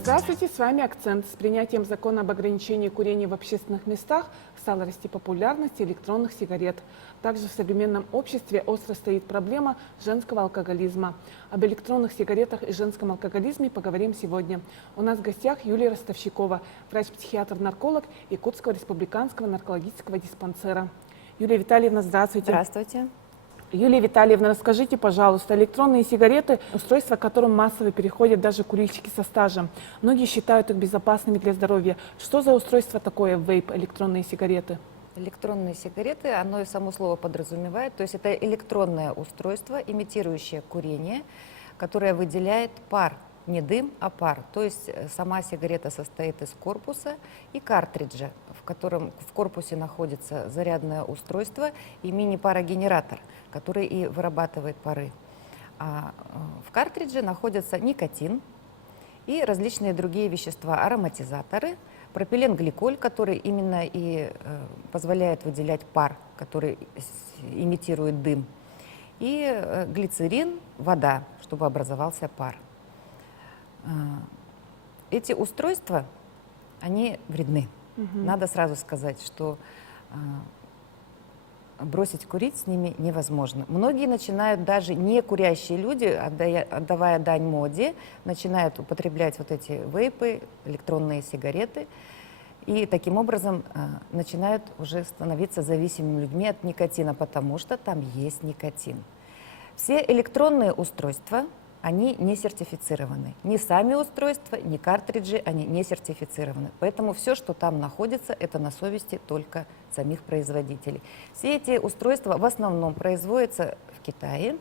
Здравствуйте, с вами «Акцент». С принятием закона об ограничении курения в общественных местах стала расти популярность электронных сигарет. Также в современном обществе остро стоит проблема женского алкоголизма. Об электронных сигаретах и женском алкоголизме поговорим сегодня. У нас в гостях Юлия Ростовщикова, врач-психиатр-нарколог Якутского республиканского наркологического диспансера. Юлия Витальевна, здравствуйте. Здравствуйте. Юлия Витальевна, расскажите, пожалуйста, электронные сигареты – устройства, к которым массово переходят даже курильщики со стажем. Многие считают их безопасными для здоровья. Что за устройство такое вейп, электронные сигареты? Электронные сигареты, оно и само слово подразумевает, то есть это электронное устройство, имитирующее курение, которое выделяет пар, не дым, а пар. То есть сама сигарета состоит из корпуса и картриджа, в котором в корпусе находится зарядное устройство и мини-парогенератор, который и вырабатывает пары. А в картридже находится никотин и различные другие вещества, ароматизаторы, пропиленгликоль, который именно и позволяет выделять пар, который имитирует дым, и глицерин, вода, чтобы образовался пар. Эти устройства, они вредны. Надо сразу сказать, что бросить курить с ними невозможно. Многие начинают, даже не курящие люди, отдавая дань моде, начинают употреблять вот эти вейпы, электронные сигареты, и таким образом начинают уже становиться зависимыми людьми от никотина, потому что там есть никотин. Все электронные устройства, они не сертифицированы. Ни сами устройства, ни картриджи, они не сертифицированы. Поэтому все, что там находится, это на совести только самих производителей. Все эти устройства в основном производятся в Китае,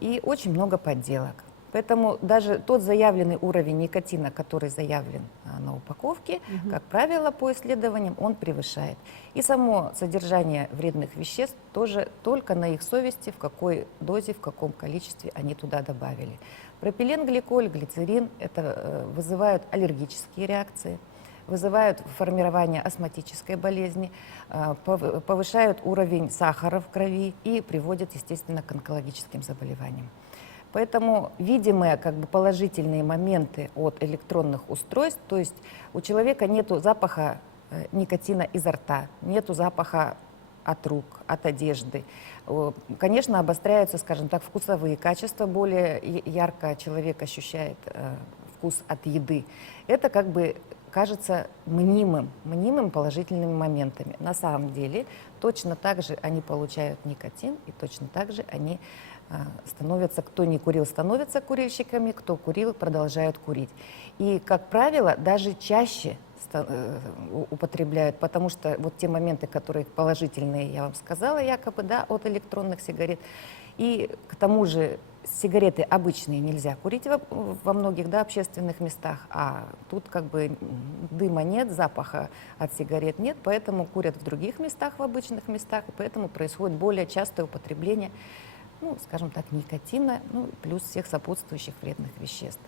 и очень много подделок. Поэтому даже тот заявленный уровень никотина, который заявлен на упаковке, как правило, по исследованиям, он превышает. И само содержание вредных веществ тоже только на их совести, в какой дозе, в каком количестве они туда добавили. Пропиленгликоль, глицерин – это вызывают аллергические реакции, вызывают формирование астматической болезни, повышают уровень сахара в крови и приводят, естественно, к онкологическим заболеваниям. Поэтому видимые положительные моменты от электронных устройств, то есть у человека нет запаха никотина изо рта, нет запаха от рук, от одежды. Конечно, обостряются, скажем так, вкусовые качества, более ярко человек ощущает вкус от еды. Это кажется мнимым положительными моментами. На самом деле точно так же они получают никотин, и точно так же они становятся, кто не курил, становятся курильщиками, кто курил, продолжают курить. И, как правило, даже чаще употребляют, потому что вот те моменты, которые положительные, я вам сказала, якобы, да, от электронных сигарет. И к тому же сигареты обычные нельзя курить во многих, да, общественных местах, а тут дыма нет, запаха от сигарет нет, поэтому курят в других местах, в обычных местах, и поэтому происходит более частое употребление, скажем так, никотина, плюс всех сопутствующих вредных веществ.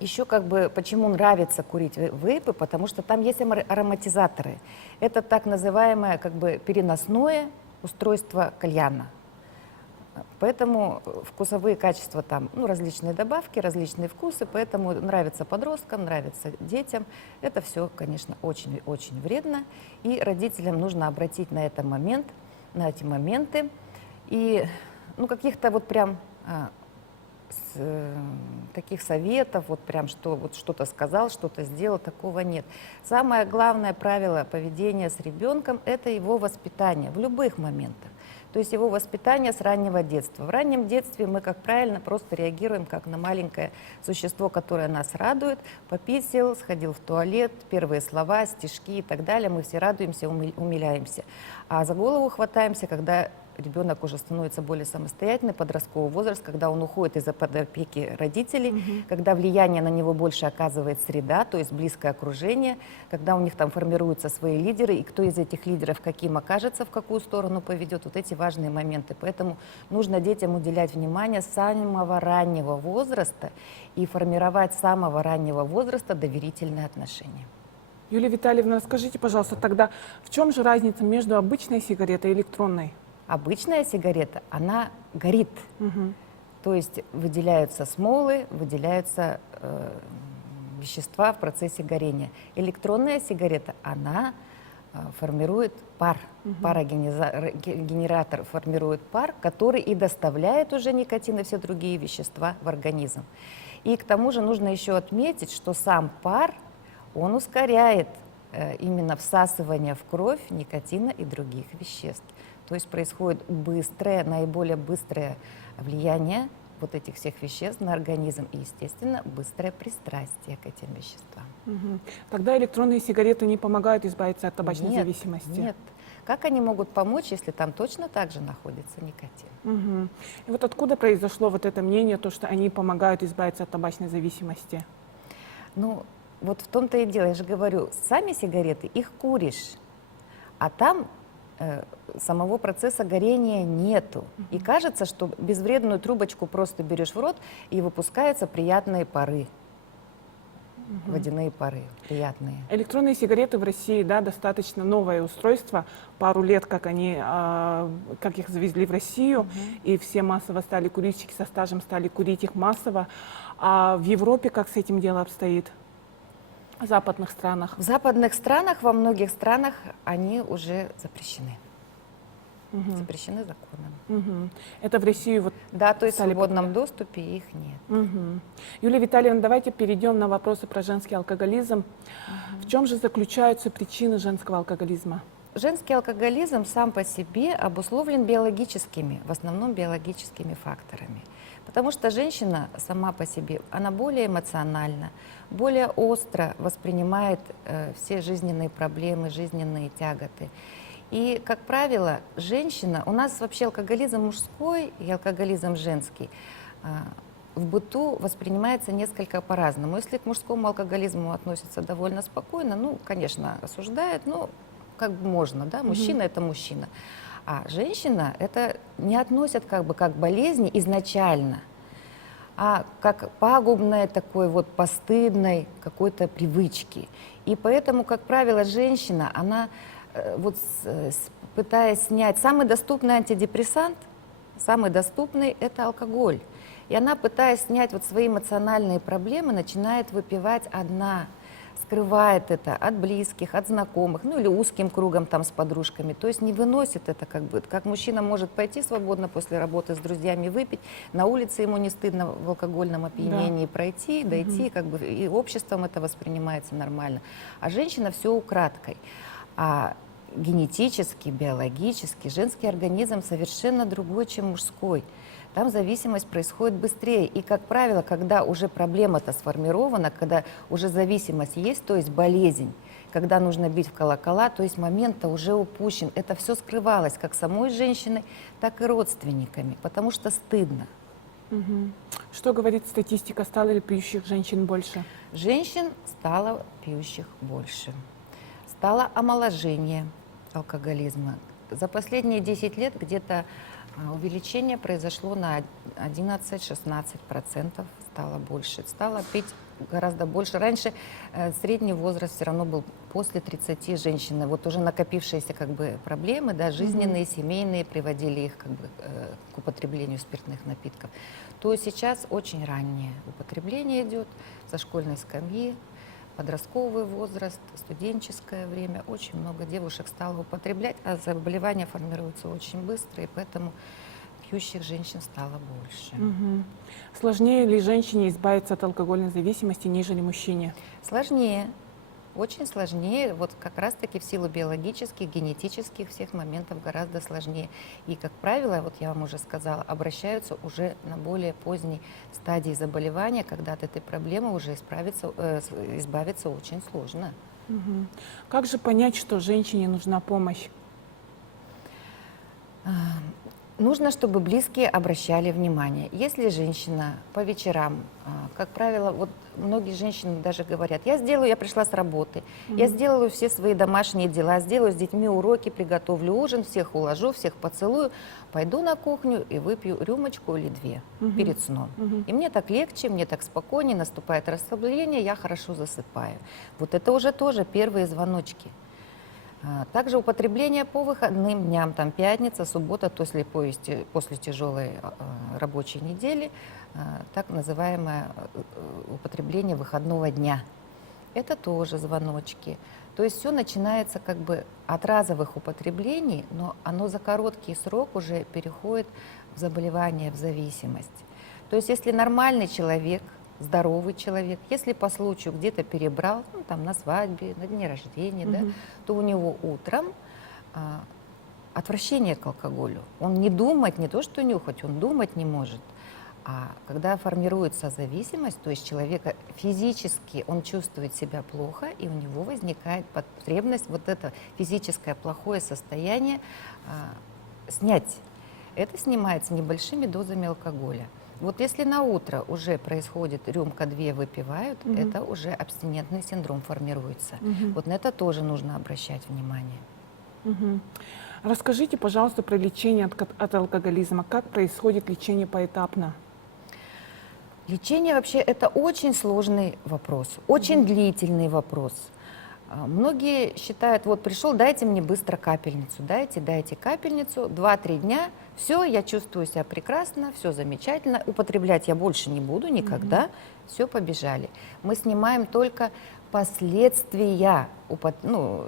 Еще почему нравится курить вейпы, потому что там есть ароматизаторы. Это так называемое переносное устройство кальяна. Поэтому вкусовые качества там, различные добавки, различные вкусы, поэтому нравится подросткам, нравится детям. Это все, конечно, очень-очень вредно, и родителям нужно обратить на эти моменты. И каких-то таких советов, что что-то сказал, что-то сделал, такого нет. Самое главное правило поведения с ребенком – это его воспитание в любых моментах. То есть его воспитание с раннего детства. В раннем детстве мы, как правильно, просто реагируем как на маленькое существо, которое нас радует. Пописал, сходил в туалет, первые слова, стишки и так далее. Мы все радуемся, умиляемся. А за голову хватаемся, когда ребенок уже становится более самостоятельный, подростковый возраст, когда он уходит из-под опеки родителей, когда влияние на него больше оказывает среда, то есть близкое окружение, когда у них там формируются свои лидеры, и кто из этих лидеров каким окажется, в какую сторону поведет, вот эти важные моменты. Поэтому нужно детям уделять внимание с самого раннего возраста и формировать с самого раннего возраста доверительные отношения. Юлия Витальевна, расскажите, пожалуйста, тогда в чем же разница между обычной сигаретой и электронной? Обычная сигарета, она горит. Мгм. То есть выделяются смолы, выделяются вещества в процессе горения. Электронная сигарета, она формирует пар. Парогенератор формирует пар, который и доставляет уже никотин и все другие вещества в организм. И к тому же нужно еще отметить, что сам пар, он ускоряет именно всасывание в кровь никотина и других веществ. То есть происходит быстрое, наиболее быстрое влияние вот этих всех веществ на организм и, естественно, быстрое пристрастие к этим веществам. Мгм. Тогда электронные сигареты не помогают избавиться от табачной Нет, зависимости? нет. Как они могут помочь, если там точно так же находится никотин? Мгм. И вот откуда произошло вот это мнение, то, что они помогают избавиться от табачной зависимости? Ну, вот в том-то и дело, я же говорю, сами сигареты, их куришь, а там самого процесса горения нету. И кажется, что безвредную трубочку просто берешь в рот, и выпускаются приятные пары, водяные пары, приятные. Электронные сигареты в России, да, достаточно новое устройство. Пару лет, как они, как их завезли в Россию, и все массово стали курильщики со стажем стали курить их массово. А в Европе как с этим дело обстоит? В западных странах? В западных странах, во многих странах они уже запрещены. Запрещены законом. Мгм. Это в Россию вот. Да, то есть в Стали свободном доступе их нет. Мгм. Юлия Витальевна, давайте перейдем на вопросы про женский алкоголизм. В чем же заключаются причины женского алкоголизма? Женский алкоголизм сам по себе обусловлен биологическими, в основном биологическими факторами. Потому что женщина сама по себе, она более эмоциональна, более остро воспринимает все жизненные проблемы, жизненные тяготы. И, как правило, женщина, у нас вообще алкоголизм мужской и алкоголизм женский в быту воспринимается несколько по-разному. Если к мужскому алкоголизму относятся довольно спокойно, ну, конечно, осуждают, но как бы можно, да, мужчина это мужчина. А женщина это не относят как бы как болезни изначально, а как пагубной такой вот постыдной какой-то привычки. И поэтому, как правило, женщина, она вот пытаясь снять самый доступный антидепрессант, самый доступный это алкоголь. И она, пытаясь снять вот свои эмоциональные проблемы, начинает выпивать одна, скрывает это от близких, от знакомых, ну или узким кругом там с подружками. То есть не выносит это как бы, как мужчина может пойти свободно после работы с друзьями выпить, на улице ему не стыдно в алкогольном опьянении пройти, дойти, как бы и обществом это воспринимается нормально. А женщина все украдкой. А генетически, биологически женский организм совершенно другой, чем мужской. Там зависимость происходит быстрее. И, как правило, когда уже проблема-то сформирована, когда уже зависимость есть, то есть болезнь, когда нужно бить в колокола, то есть момент-то уже упущен. Это все скрывалось как самой женщиной, так и родственниками, потому что стыдно. Мгм. Что говорит статистика? Стало ли пьющих женщин больше? Женщин стало пьющих больше. Стало омоложение алкоголизма. За последние 10 лет где-то увеличение произошло на 11-16%, стало больше. Стало пить гораздо больше. Раньше средний возраст все равно был после 30 женщины. Вот уже накопившиеся как бы проблемы, да, жизненные, семейные, приводили их как бы к употреблению спиртных напитков. То сейчас очень раннее употребление идет со школьной скамьи. Подростковый возраст, студенческое время, очень много девушек стало употреблять, а заболевания формируются очень быстро, и поэтому пьющих женщин стало больше. Мгм. Сложнее ли женщине избавиться от алкогольной зависимости, нежели мужчине? Сложнее, очень сложнее, вот как раз-таки в силу биологических, генетических всех моментов гораздо сложнее. И, как правило, вот я вам уже сказала, обращаются уже на более поздней стадии заболевания, когда от этой проблемы уже избавиться очень сложно. Мгм. Как же понять, что женщине нужна помощь? Нужно, чтобы близкие обращали внимание. Если женщина по вечерам, как правило, вот многие женщины даже говорят, я пришла с работы, я сделаю все свои домашние дела, сделаю с детьми уроки, приготовлю ужин, всех уложу, всех поцелую, пойду на кухню и выпью рюмочку или две перед сном. И мне так легче, мне так спокойнее, наступает расслабление, я хорошо засыпаю. Вот это уже тоже первые звоночки. Также употребление по выходным дням, там пятница, суббота, то есть после тяжелой рабочей недели, так называемое употребление выходного дня. Это тоже звоночки. То есть все начинается как бы от разовых употреблений, но оно за короткий срок уже переходит в заболевание, в зависимость. То есть если нормальный человек, здоровый человек, если по случаю где-то перебрал, ну, там, на свадьбе, на дне рождения, да, то у него утром отвращение к алкоголю. Он не думать, не то что нюхать, он думать не может. А когда формируется зависимость, то есть человека физически он чувствует себя плохо, и у него возникает потребность вот это физическое плохое состояние снять. Это снимается небольшими дозами алкоголя. Вот если на утро уже происходит рюмка-две выпивают, это уже абстинентный синдром формируется. Вот на это тоже нужно обращать внимание. Расскажите, пожалуйста, про лечение от алкоголизма. Как происходит лечение поэтапно? Лечение вообще это очень сложный вопрос, очень длительный вопрос. Многие считают, вот пришел, дайте мне быстро капельницу, дайте капельницу, 2-3 дня, все, я чувствую себя прекрасно, все замечательно, употреблять я больше не буду никогда, все, побежали. Мы снимаем только последствия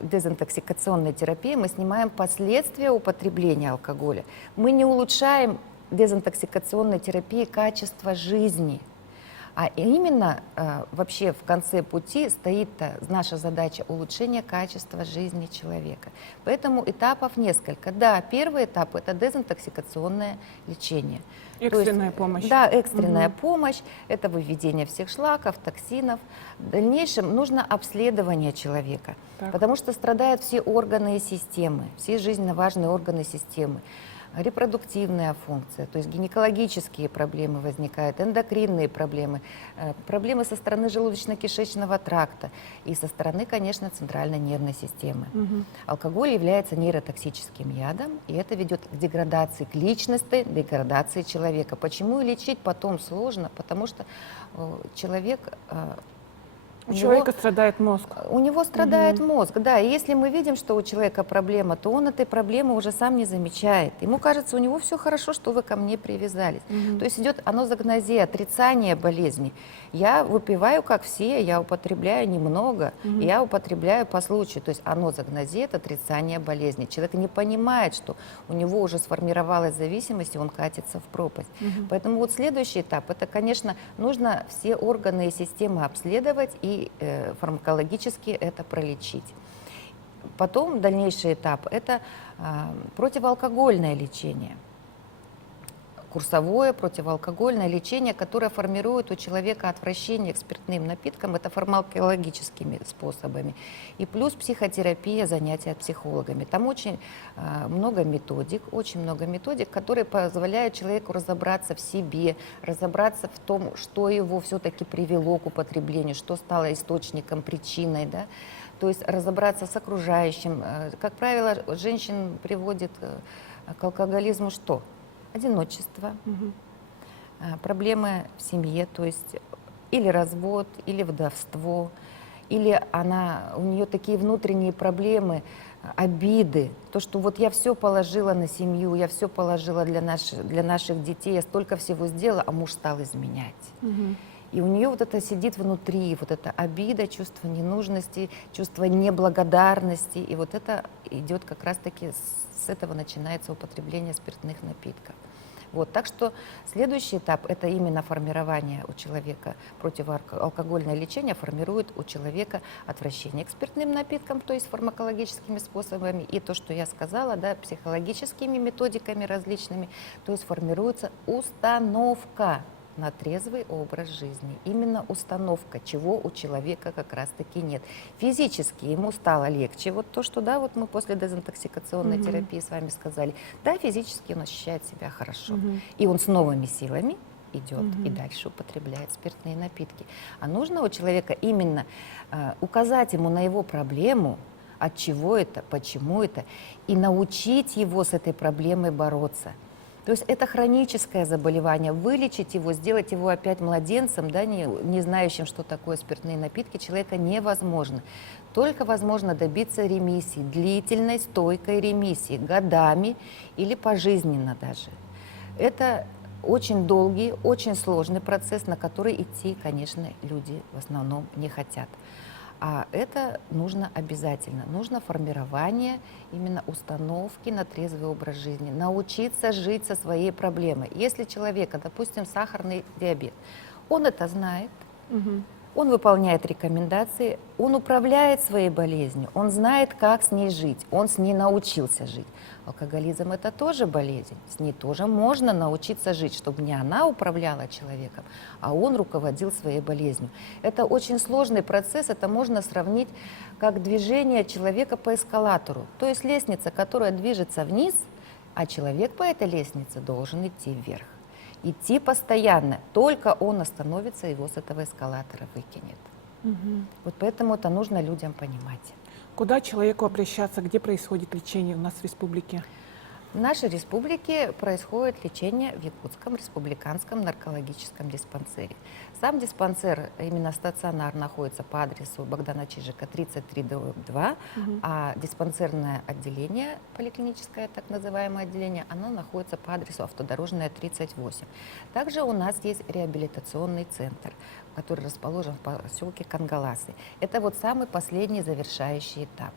дезинтоксикационной терапии, мы снимаем последствия употребления алкоголя. Мы не улучшаем дезинтоксикационной терапии качество жизни. А именно вообще в конце пути стоит наша задача улучшения качества жизни человека. Поэтому этапов несколько. Да, первый этап – это дезинтоксикационное лечение. Экстренная помощь. Да, экстренная помощь, это выведение всех шлаков, токсинов. В дальнейшем нужно обследование человека, потому что страдают все органы и системы, все жизненно важные органы системы. Репродуктивная функция, то есть гинекологические проблемы возникают, эндокринные проблемы, проблемы со стороны желудочно-кишечного тракта и со стороны, конечно, центральной нервной системы. Алкоголь является нейротоксическим ядом, и это ведет к деградации, к личности, деградации человека. Почему и лечить потом сложно? Потому что человек... У человека страдает мозг. У него страдает мозг, да. И если мы видим, что у человека проблема, то он этой проблемы уже сам не замечает. Ему кажется, у него все хорошо, что вы ко мне привязались. То есть идет анозагнозия, отрицание болезни. Я выпиваю, как все, я употребляю немного, и я употребляю по случаю. То есть анозагнозия – это отрицание болезни. Человек не понимает, что у него уже сформировалась зависимость, и он катится в пропасть. Поэтому вот следующий этап – это, конечно, нужно все органы и системы обследовать и фармакологически это пролечить. Потом дальнейший этап – это противоалкогольное лечение. Курсовое противоалкогольное лечение, которое формирует у человека отвращение к спиртным напиткам, это фармакологическими способами. И плюс психотерапия, занятия психологами. Там очень много методик, которые позволяют человеку разобраться в себе, разобраться в том, что его все-таки привело к употреблению, что стало источником, причиной, да? То есть разобраться с окружающим. Как правило, женщин приводит к алкоголизму что? Одиночество, проблемы в семье, то есть или развод, или вдовство, или у нее такие внутренние проблемы, обиды, то, что вот я все положила на семью, я все положила для наших детей, я столько всего сделала, а муж стал изменять. И у нее вот это сидит внутри, вот эта обида, чувство ненужности, чувство неблагодарности, и вот это идет как раз-таки с этого начинается употребление спиртных напитков. Вот, так что следующий этап – это именно формирование у человека, противоалкогольное лечение формирует у человека отвращение к спиртным напиткам, то есть фармакологическими способами, и то, что я сказала, да, психологическими методиками различными, то есть формируется установка на трезвый образ жизни. Именно установка, чего у человека как раз-таки нет. Физически ему стало легче. Вот то, что, да, вот мы после дезинтоксикационной терапии с вами сказали. Да, физически он ощущает себя хорошо. И он с новыми силами идет и дальше употребляет спиртные напитки. А нужно у человека именно указать ему на его проблему, от чего это, почему это, и научить его с этой проблемой бороться. То есть это хроническое заболевание. Вылечить его, сделать его опять младенцем, да, не знающим, что такое спиртные напитки, человека невозможно. Только возможно добиться ремиссии, длительной, стойкой ремиссии, годами или пожизненно даже. Это очень долгий, очень сложный процесс, на который идти, конечно, люди в основном не хотят. А это нужно обязательно. Нужно формирование именно установки на трезвый образ жизни. Научиться жить со своей проблемой. Если человека, допустим, сахарный диабет, он это знает, он выполняет рекомендации, он управляет своей болезнью, он знает, как с ней жить, он с ней научился жить. Алкоголизм – это тоже болезнь, с ней тоже можно научиться жить, чтобы не она управляла человеком, а он руководил своей болезнью. Это очень сложный процесс, это можно сравнить как движение человека по эскалатору. То есть лестница, которая движется вниз, а человек по этой лестнице должен идти вверх. Идти постоянно, только он остановится, его с этого эскалатора выкинет. Вот поэтому это нужно людям понимать. Куда человеку обращаться, где происходит лечение у нас в республике? В нашей республике происходит лечение в Якутском республиканском наркологическом диспансере. Сам диспансер, именно стационар, находится по адресу Богдана Чижика, 33/2, а диспансерное отделение, поликлиническое так называемое отделение, оно находится по адресу Автодорожная, 38. Также у нас есть реабилитационный центр, который расположен в поселке Кангаласы. Это вот самый последний завершающий этап,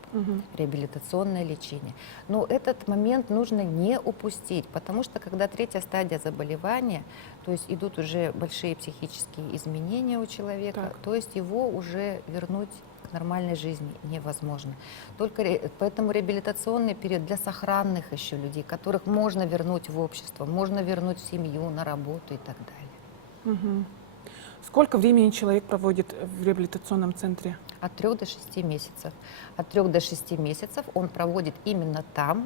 реабилитационное лечение. Но этот момент нужно не упустить, потому что когда третья стадия заболевания, то есть идут уже большие психические изменения у человека, Так. то есть его уже вернуть к нормальной жизни невозможно. Поэтому реабилитационный период для сохранных еще людей, которых можно вернуть в общество, можно вернуть в семью, на работу и так далее. Сколько времени человек проводит в реабилитационном центре? От 3 до 6 месяцев. От 3 до 6 месяцев он проводит именно там,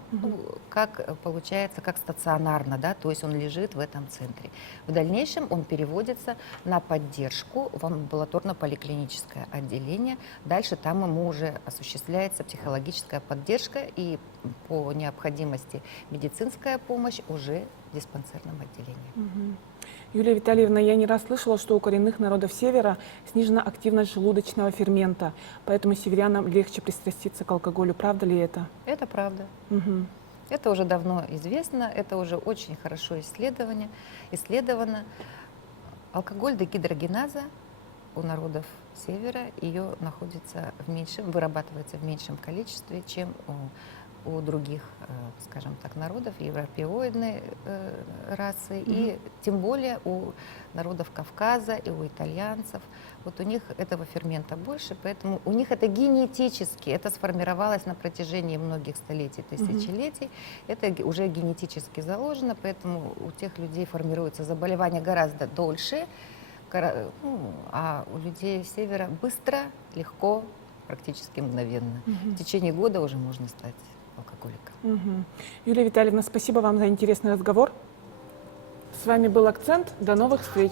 как получается, как стационарно, да, то есть он лежит в этом центре. В дальнейшем он переводится на поддержку в амбулаторно-поликлиническое отделение. Дальше там ему уже осуществляется психологическая поддержка и по необходимости медицинская помощь уже в диспансерном отделении. Юлия Витальевна, я не раз слышала, что у коренных народов Севера снижена активность желудочного фермента, поэтому северянам легче пристраститься к алкоголю. Правда ли это? Это правда. Это уже давно известно, это уже очень хорошо исследовано. Алкоголь дегидрогеназа у народов Севера ее вырабатывается в меньшем количестве, чем у других, скажем так, народов, европеоидной расы, и тем более у народов Кавказа и у итальянцев. Вот у них этого фермента больше, поэтому у них это генетически, это сформировалось на протяжении многих столетий, тысячелетий, это уже генетически заложено, поэтому у тех людей формируется заболевание гораздо дольше, а у людей Севера быстро, легко, практически мгновенно. В течение года уже можно стать алкоголиком. Юлия Витальевна, спасибо вам за интересный разговор. С вами был «Акцент». До новых встреч.